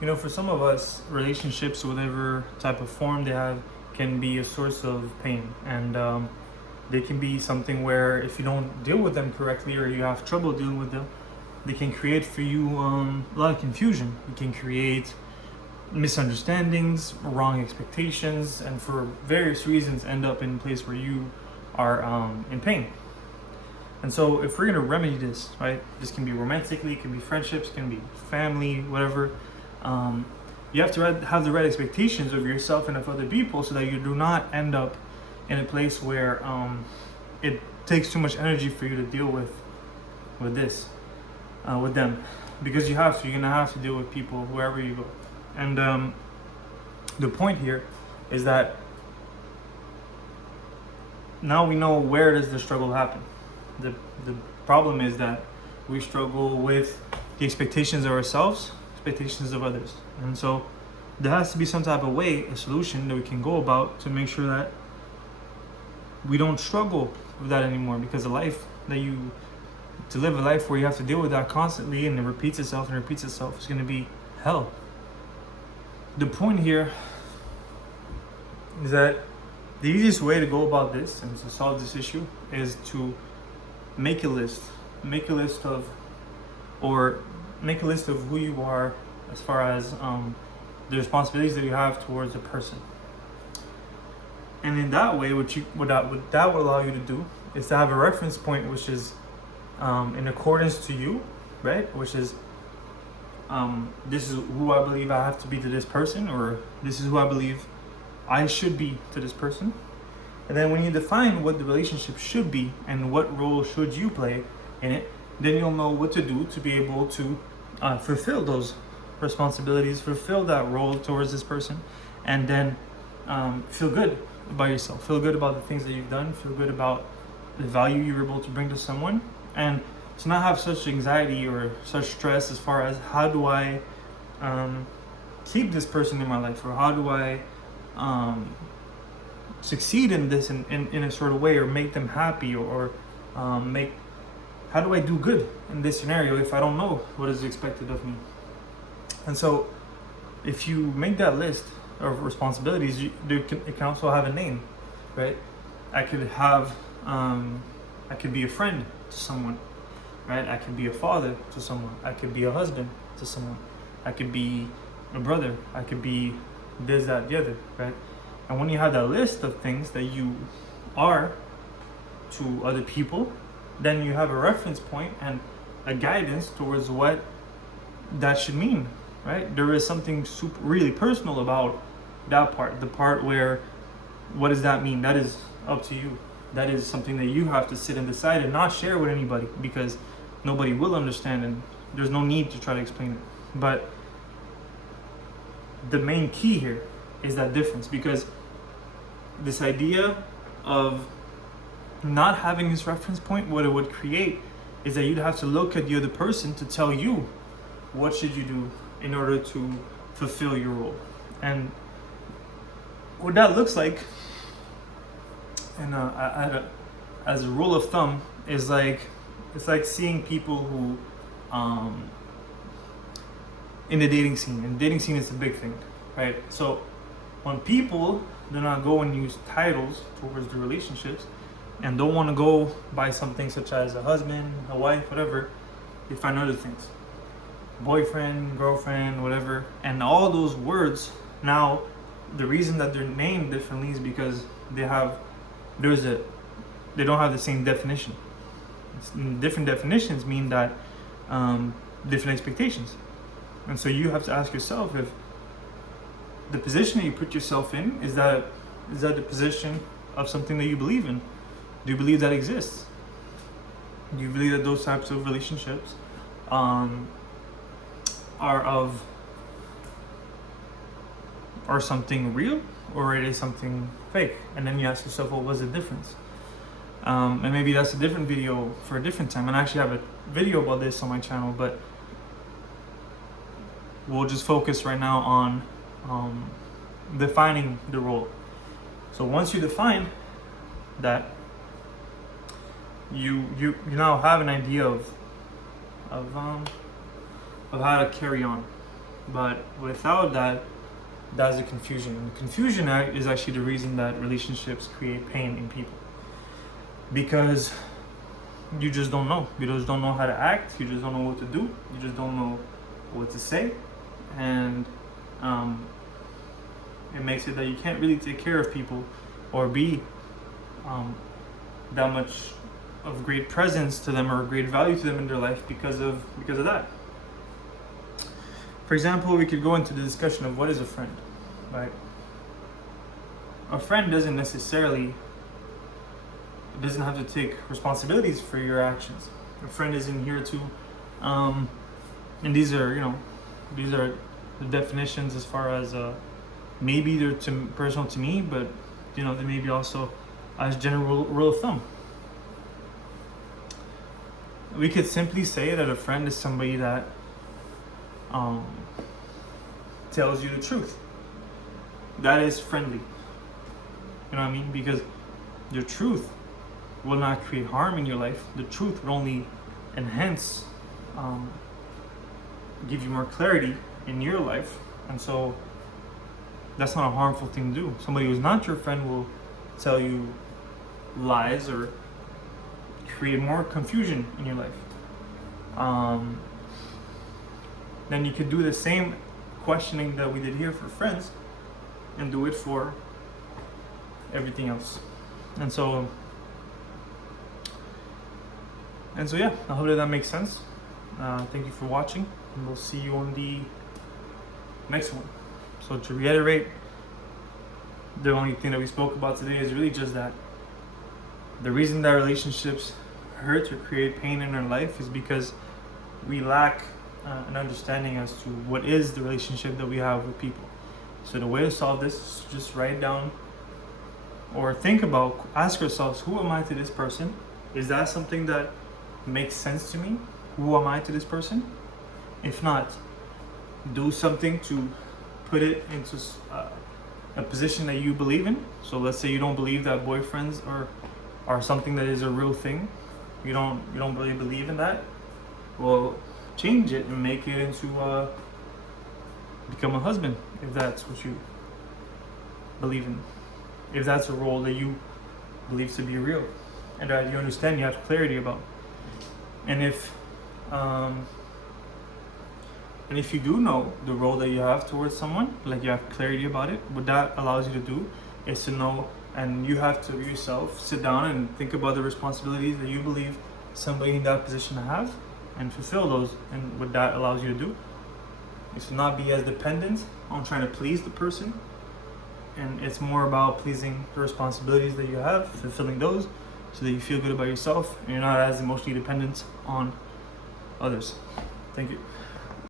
For some of us, relationships, whatever type of form they have, can be a source of pain. And they can be something where if you don't deal with them correctly or you have trouble dealing with them, they can create for you a lot of confusion. You can create misunderstandings, wrong expectations, and for various reasons end up in a place where you are in pain. And so, if we're gonna remedy this, right, this can be romantically, it can be friendships, it can be family, whatever. You have to have the right expectations of yourself and of other people, so that you do not end up in a place where it takes too much energy for you to deal with with them, because you're gonna have to deal with people wherever you go. And the point here is that now we know where does the struggle happen. The problem is that we struggle with the expectations of ourselves, expectations of others. And so there has to be some type of way, a solution that we can go about to make sure that we don't struggle with that anymore, because to live a life where you have to deal with that constantly and it repeats itself is going to be hell. The point here is that the easiest way to go about this and to solve this issue is to make a list of who you are as far as the responsibilities that you have towards a person. And in that way, what that will allow you to do is to have a reference point which is in accordance to you, right? Which is this is who I believe I have to be to this person, or this is who I believe I should be to this person. And then when you define what the relationship should be and what role should you play in it, then you'll know what to do to be able to fulfill those responsibilities, fulfill that role towards this person, and then feel good about yourself, feel good about the things that you've done, feel good about the value you're able to bring to someone, and to not have such anxiety or such stress as far as how do I keep this person in my life, or how do I succeed in this in a sort of way, or make them happy, or how do I do good in this scenario if I don't know what is expected of me. And so if you make that list of responsibilities, it can also have a name, right? I could be a friend to someone, right? I could be a father to someone. I could be a husband to someone. I could be a brother. I could be this, that, the other, right? And when you have that list of things that you are to other people, then you have a reference point and a guidance towards what that should mean, right? There is something really personal about that part, the part where, what does that mean? That is up to you. That is something that you have to sit and decide and not share with anybody, because nobody will understand and there's no need to try to explain it. But the main key here is that difference, because this idea of not having this reference point, what it would create is that you'd have to look at the other person to tell you what should you do in order to fulfill your role. And what that looks like, and as a rule of thumb, is it's like seeing people who in the dating scene. And dating scene is a big thing, right? So when people do not go and use titles towards the relationships and don't want to go by something such as a husband, a wife, whatever, they find other things. Boyfriend, girlfriend, whatever. And all those words, now, the reason that they're named differently is because they don't have the same definition. Different definitions mean that different expectations. And so you have to ask yourself if the position that you put yourself in, is that the position of something that you believe in? Do you believe that exists? Do you believe that those types of relationships are something real, or it is something fake? And then you ask yourself, well, what's the difference? And maybe that's a different video for a different time. And I actually have a video about this on my channel, but we'll just focus right now on defining the role. So once you define that, you now have an idea of how to carry on, But without that, that's the confusion. And confusion is actually the reason that relationships create pain in people, because you just don't know. You just don't know how to act. You just don't know what to do. You just don't know what to say, and it makes it that you can't really take care of people or be that much of great presence to them or great value to them in their life because of that. For example, we could go into the discussion of what is a friend, right? A friend doesn't have to take responsibilities for your actions. A friend isn't here to, and these are the definitions as far as maybe they're personal to me, but they may be also as general rule of thumb. We could simply say that a friend is somebody that tells you the truth. That is friendly. You know what I mean? Because the truth will not create harm in your life. The truth will only enhance, give you more clarity in your life. And so that's not a harmful thing to do. Somebody who's not your friend will tell you lies or create more confusion in your life. Then you could do the same questioning that we did here for friends and do it for everything else. And so yeah, I hope that makes sense. Thank you for watching, and we'll see you on the next one. So to reiterate, the only thing that we spoke about today is really just that the reason that relationships hurt or create pain in our life is because we lack an understanding as to what is the relationship that we have with people. So the way to solve this is to just write down or ask ourselves, who am I to this person? Is that something that makes sense to me? Who am I to this person? If not, do something to put it into a position that you believe in. So let's say you don't believe that boyfriends are something that is a real thing. You don't really believe in that. Well, change it and make it into become a husband, if that's what you believe in. If that's a role that you believe to be real and that you understand, you have clarity about. And if you do know the role that you have towards someone, like you have clarity about it, what that allows you to do is to know, and you have to yourself sit down and think about the responsibilities that you believe somebody in that position to have and fulfill those. And what that allows you to do is to not be as dependent on trying to please the person, and it's more about pleasing the responsibilities that you have, fulfilling those so that you feel good about yourself and you're not as emotionally dependent on others. Thank you.